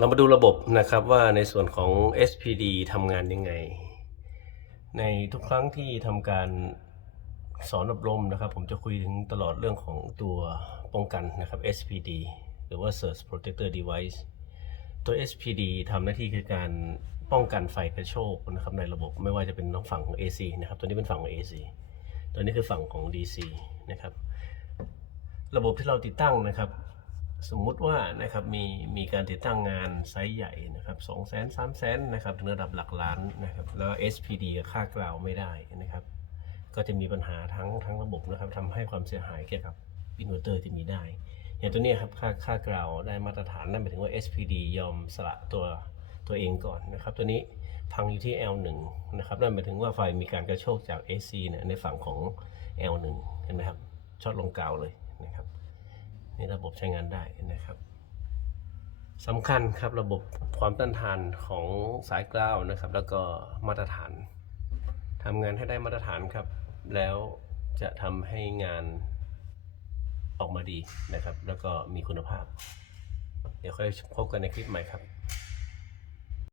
เรามาดูระบบนะครับว่าในส่วนของ SPD ทำงานยังไง ในทุกครั้งที่ทำการสอนอบรมนะครับ ผมจะคุยถึงตลอดเรื่องของตัวป้องกันนะครับ SPD หรือว่า Surge Protector Device ตัว SPD ทำหน้าที่คือการป้องกันไฟกระโชกนะครับในระบบไม่ว่าจะเป็นฝั่งของ AC นะครับ ตัวนี้เป็นฝั่งของ AC ตัวนี้คือฝั่งของ DC นะครับ ระบบที่เราติดตั้งนะครับ สมมุติว่านะครับมีมีการติดตั้งงานไซส์ใหญ่นะครับสองแสนสามแสนนะครับถึงระดับหลักล้านนะครับแล้ว SPD ค่ากล่าวไม่ได้นะครับ ก็จะมีปัญหาทั้งทั้งระบบนะครับทำให้ความเสียหายเกี่ยวกับอินเวอร์เตอร์ที่มีได้ อย่างตัวนี้ครับค่าค่ากล่าวได้มาตรฐานนั่นหมายถึงว่า SPD ยอมสละตัวตัวเองก่อนนะครับ ตัวนี้พังอยู่ที่ L1 นะครับนั่นหมายถึงว่าไฟมีการกระโชกจาก AC เนี่ยในฝั่งของ L1 เห็นไหมครับช็อตลงกาวเลย นี่ระบบใช้งานได้นะครับสำคัญครับระบบความต้านทานของสายกล้าวนะครับ แล้วก็มาตรฐานทำงานให้ได้มาตรฐานครับ แล้วจะทำให้งานออกมาดีนะครับ แล้วก็มีคุณภาพ เดี๋ยวค่อยพบกันในคลิปใหม่ครับ